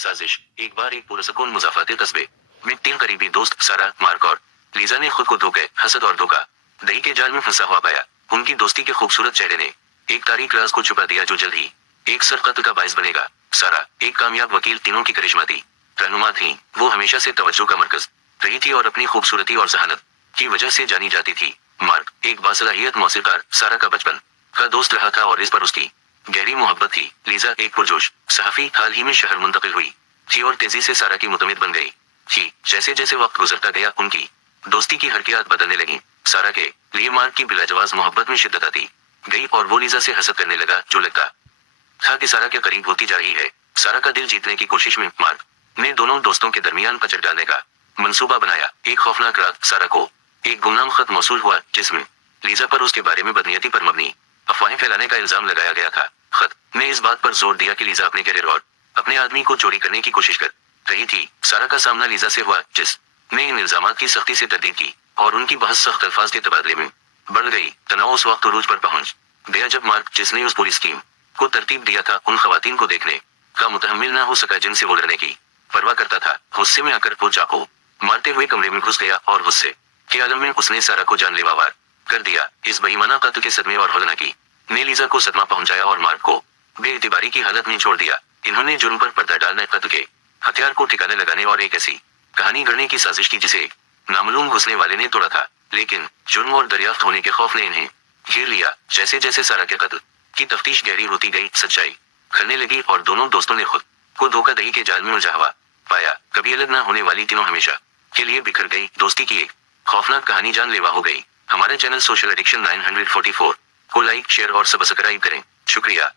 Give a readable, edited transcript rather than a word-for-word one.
साजिश। एक बार एक पुरसकून मुज़ाफ़ाती कस्बे में 3 करीबी दोस्त सारा, मार्क और लीजा ने खुद को धोखे, हसद और धोखा दही के जाल में फंसा हुआ पाया। उनकी दोस्ती के खूबसूरत चेहरे ने एक तारीख राज को छुपा दिया जो जल्द ही एक सर कत्ल का बाइस बनेगा। सारा एक कामयाब वकील, तीनों की करिश्माती रहनुमा थी। वो हमेशा से तवज्जो का मरकज रही थी और अपनी खूबसूरती और जहानत की वजह से जानी जाती थी। मार्क एक बासलाहियत मौसीकार, सारा का बचपन का दोस्त रहा था और इस पर उसकी गहरी मोहब्बत थी। लीजा एक पुरजोश सहाफी, हाल ही में शहर मुंतकिल हुई थी और तेजी से सारा की मुतमिद बन गई थी। जैसे जैसे वक्त गुजरता गया उनकी दोस्ती की हरकियात बदलने लगी। सारा के लिए मार्क की बिलाजवाज मोहब्बत में शिद्दत आती गई और वो लीजा से हसद करने लगा, जो लगता था कि सारा के करीब होती जा रही है। सारा का दिल जीतने की कोशिश में मार्क ने दोनों दोस्तों के दरमियान पचड़ डालने का मंसूबा बनाया। एक खौफनाक रात सारा को एक गुमनाम खत मौसूल हुआ जिसमें लीजा पर उसके बारे में बदनीयती पर मबनी अफवाहें फैलाने का इल्जाम लगाया गया था। खत ने इस बात पर जोर दिया कि लीजा अपने कैरियर और अपने आदमी को चोरी करने की कोशिश कर रही थी। सारा का सामना लीजा से हुआ जिसने इन इल्जामात की सख्ती से तरदीद की और उनकी बहस सख्त अल्फाज के तबादले में बढ़ गई। तनाव उस वक्त उरूज पर पहुंच गया जब मार्क, जिसने उस पूरी स्कीम को तरतीब दिया था, उन खवातीन को देखने का मुतहम्मिल न हो सका जिनसे वो लड़ने की परवाह करता था। गुस्से में आकर वो चाकू मारते हुए कमरे में घुस गया और गुस्से के आलम में उसने सारा को जानलेवा वार कर दिया। इस बेईमाना कत्ल के सदमे और हौलनाकी ने लीजा को सदमा पहुंचाया और मार्क को बेइतिबारी की हालत में छोड़ दिया। इन्होंने जुर्म पर पर्दा डालने, कत्ल के हथियार को ठिकाने लगाने और एक ऐसी कहानी गढ़ने की साजिश की जिसे एक नामालूम घुसने वाले ने तोड़ा था। लेकिन जुर्म और दरियाफ्त होने के खौफ ने इन्हें घेर लिया। जैसे जैसे सारा के कत्ल की तफ्तीश गहरी होती गई, सच्चाई खलने लगी और दोनों दोस्तों ने खुद को धोखा दही के जाल में उलझा हुआ पाया। कभी अलग न होने वाली तीनों हमेशा के लिए बिखर गई। दोस्ती की एक खौफनाक कहानी जानलेवा हो गई। हमारे चैनल सोशल एडिक्शन 944 को लाइक, शेयर और सब्सक्राइब करें। शुक्रिया।